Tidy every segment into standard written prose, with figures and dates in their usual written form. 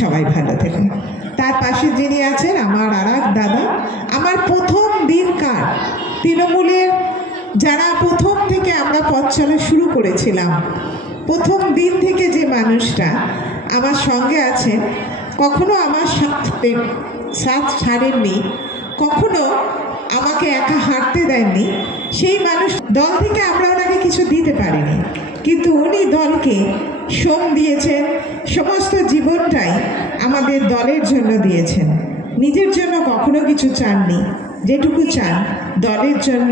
সবাই ভালো থাকুন। তার পাশে যিনি আছেন আমার আরেক দাদা, আমার প্রথম দিনকার তৃণমূলের যারা প্রথম থেকে আমরা পথ চলা শুরু করেছিলাম, প্রথম দিন থেকে যে মানুষটা আমার সঙ্গে আছেন, কখনো আমার সাথ ছাড়েননি, কখনো আমাকে একা হাঁটতে দেননি, সেই মানুষ দল থেকে আমরা ওনাকে কিছু দিতে পারিনি, কিন্তু উনি দলকে শ্রম দিয়েছেন, সমস্ত জীবনটাই আমাদের দলের জন্য দিয়েছেন, নিজের জন্য কখনো কিছু চাননি, যেটুকু চান দলের জন্য,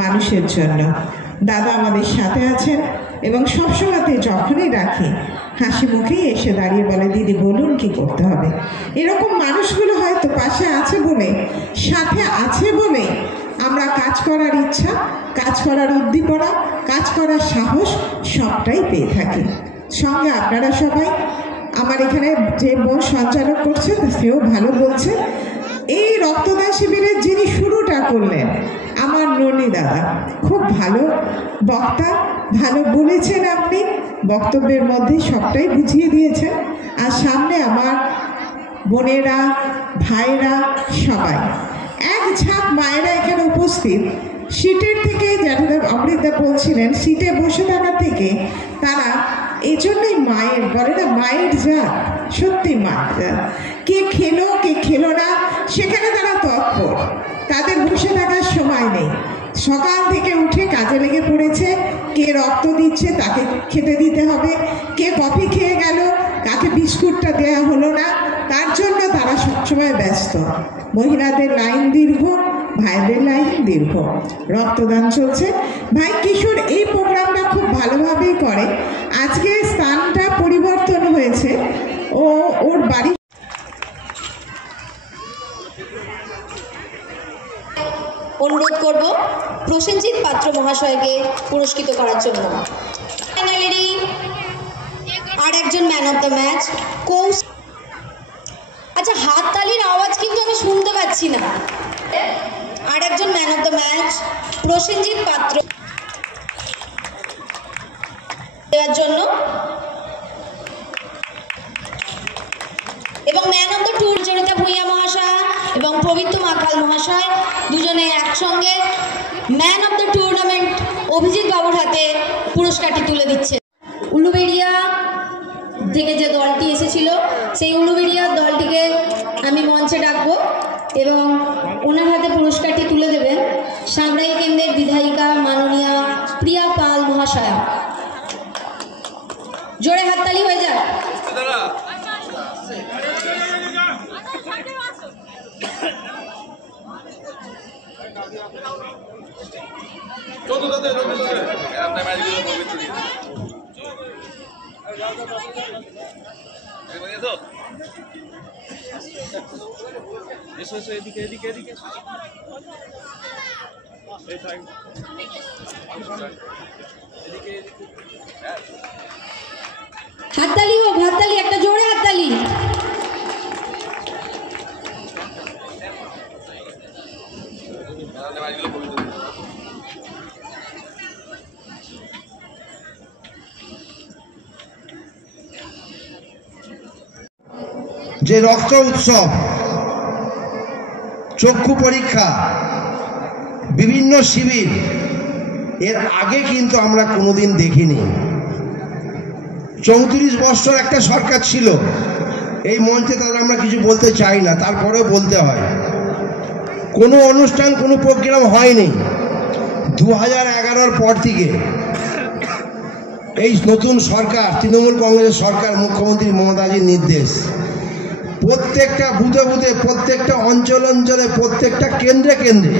মানুষের জন্য। দাদা আমাদের সাথে আছেন এবং সবসময়তে যখনই রাখি হাসি মুখেই এসে দাঁড়িয়ে বলে, দিদি বলুন কি করতে হবে। এরকম মানুষগুলো হয়তো পাশে আছে বলে, সাথে আছে বলে আমরা কাজ করার ইচ্ছা, কাজ করার উদ্দীপনা, কাজ করার সাহস সবটাই পেয়ে থাকি। সঙ্গে আপনারা সবাই, আমার এখানে যে বোন সঞ্চালক করছে সেও ভালো বলছে, এই রক্তদান শিবিরের যিনি শুরুটা করলেন আমার ননি দাদা, খুব ভালো বক্তা, ভালো বলেছেন আপনি, বক্তব্যের মধ্যে সবটাই বুঝিয়ে দিয়েছেন। আর সামনে আমার বোনেরা, ভাইরা, সবাই এক ঝাঁক মায়েরা এখানে উপস্থিত, সিটের থেকে যারা অমৃতা বলছিলেন সিটে বসে থাকার থেকে তারা এই জন্যই মায়ের বলে না, মায়ের জাত, সত্যি মায়ের জাত। কে খেলো কে খেলো না সেখানে তারা তৎপর, তাদের বসে থাকার সময় নেই, সকাল থেকে উঠে কাজে লেগে পড়েছে, কে রক্ত দিচ্ছে তাকে খেতে দিতে হবে, কে কফি খেয়ে গেল কাকে বিস্কুটটা দেওয়া হলো না, তার জন্য তারা সবসময় ব্যস্ত। মহিলাদের লাইন দীর্ঘ, ভাইদের লাইন দীর্ঘ, রক্তদান চলছে। ভাই কিশোর এই প্রোগ্রামটা খুব ভালোভাবেই করে, আজকে স্থানটা পরিবর্তন হয়েছে, ওর বাড়ি অনুরোধ করব প্রসেনজিৎ পাত্র মহাশয়কে পুরস্কৃত করার জন্য। ফাইনালি আর একজন ম্যান অফ দ্য ম্যাচ কৌশ। আচ্ছা, হাততালির আওয়াজ কিন্তু আমি শুনতে পাচ্ছি না। আর একজন man of the match Prosenjit Patra দেওয়ার জন্য, এবং man of the tour Charita Bhuiyan মহাশয় এবং পবিত্র মাখাল মহাশয় দুজনে একসঙ্গে man of the tournament Abhijit বাবুর হাতে পুরস্কারটি তুলে দিচ্ছে। উলুবেড়িয়া থেকে যে দলটি এসেছিল সেই উলুবেড়িয়ার দলটিকে আমি মঞ্চে ডাকবো এবং ওনার হাতে পুরস্কারটি তুলে দেবেন সাঁকড়াইল কেন্দ্রের বিধায়িকা মাননীয়া প্রিয়া পাল মহাশয়া। জোরে হাততালি হয়ে যায়। হাততালি হোক, হাততালি, একটা জোরে হাততালি। যে রক্ত উৎসব, চক্ষু পরীক্ষা, বিভিন্ন শিবির এর আগে কিন্তু আমরা কোনোদিন দেখিনি। 34 বছর একটা সরকার ছিল, এই মঞ্চে তাদের আমরা কিছু বলতে চাই না, তারপরেও বলতে হয়, কোনো অনুষ্ঠান কোনো প্রোগ্রাম হয়নি। 2011-র পর থেকে এই নতুন সরকার, তৃণমূল কংগ্রেসের সরকার, মুখ্যমন্ত্রী মমতাজির নির্দেশ, প্রত্যেকটা বুথে বুথে, প্রত্যেকটা অঞ্চল অঞ্চলে, প্রত্যেকটা কেন্দ্রে কেন্দ্রে,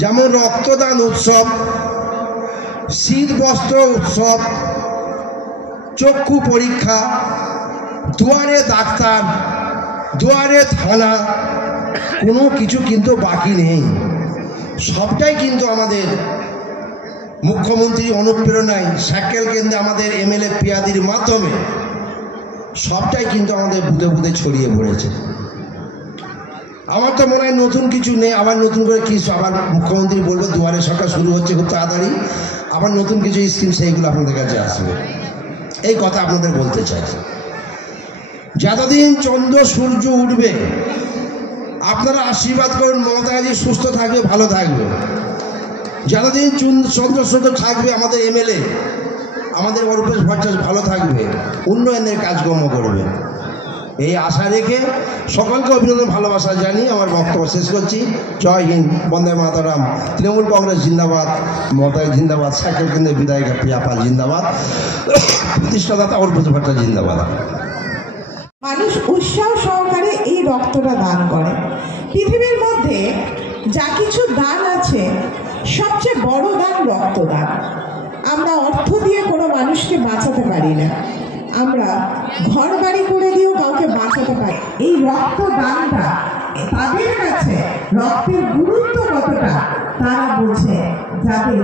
যেমন রক্তদান উৎসব, শীত বস্ত্র উৎসব, চক্ষু পরীক্ষা, দুয়ারে ডাক্তার, দুয়ারে থানা, কোনো কিছু কিন্তু বাকি নেই। সবটাই কিন্তু আমাদের মুখ্যমন্ত্রী অনুপ্রেরণায় সাইকেল কেন্দ্রে আমাদের এমএলএ পিয়াদির মাধ্যমে সবটাই কিন্তু আমাদের বুথে বুথে ছড়িয়ে পড়েছে। আমার তো মনে হয় নতুন কিছু নেই, আবার নতুন করে কি আবার মুখ্যমন্ত্রী বলবে দুয়ারে সরকার শুরু হচ্ছে খুব তাড়াতাড়ি, আবার নতুন কিছু স্কিম সেইগুলো আপনাদের কাছে আসবে, এই কথা আপনাদের বলতে চাই। যতদিন চন্দ্র সূর্য উঠবে আপনারা আশীর্বাদ করুন, মমতা ব্যানার্জি সুস্থ থাকবে, ভালো থাকবে। যতদিন চন্দ্র সূর্য থাকবে আমাদের এমএলএ, আমাদের অরূপেশ ভট্টাচার্য ভালো থাকবে, উন্নয়নের কাজকর্ম করবে। এই আশা রেখে সকলকে অভিনন্দন, ভালোবাসা জানিয়ে আমার বক্তব্য শেষ করছি। জয় হিন্দ, বন্দে মাতরম, তৃণমূল কংগ্রেস জিন্দাবাদ, মমতা জিন্দাবাদ, সাইকেল কেন্দ্রের বিধায়িকা প্রিয়া পাল জিন্দাবাদ, প্রতিষ্ঠাদাতা অরূপেশ ভট্টাচার্য জিন্দাবাদ। মানুষ উৎসাহ সহকারে এই রক্তটা দান করে। পৃথিবীর মধ্যে যা কিছু দান আছে সবচেয়ে বড় দান রক্তদান। আমরা অর্থ দিয়ে কোনো মানুষকে বাঁচাতে পারি না, আমরা ঘর বাড়ি করে দিয়েও কাউকে বাঁচাতে পারি। এই রক্তদানটা তাদের কাছে রক্তের গুরুত্ব কতটা তারা বোঝে, যাদের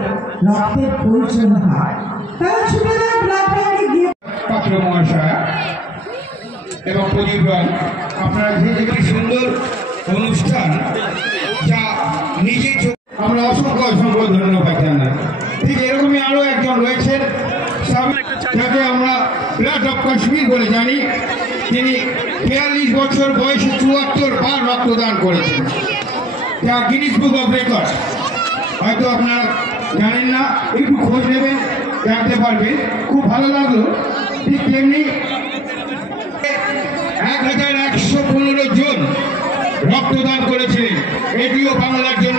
রক্তের প্রয়োজন হয় তারা ছুটে যায় ব্লাড ব্যাংকে গিয়ে। পাত্র মহাশয় এবং প্রদীপ রায়, আপনারা যে সুন্দর অনুষ্ঠান যা নিজে আমরা অসংখ্য অসংখ্য ধন্যবাদ জানাই। ঠিক এরকমই আরও একজন রয়েছেন যাকে আমরা ব্লাড অফ কাশ্মীর বলে জানি। তিনি 42 বছর বয়সে 74 বার রক্তদান করেছেন, যা গিনিস বুক অফ রেকর্ড। হয়তো আপনারা জানেন না, একটু খোঁজ নেবেন, জানতে পারবেন। খুব ভালো লাগলো। ঠিক তেমনি 1115 জন রক্তদান করেছিলেন, এটিও বাংলার জন্য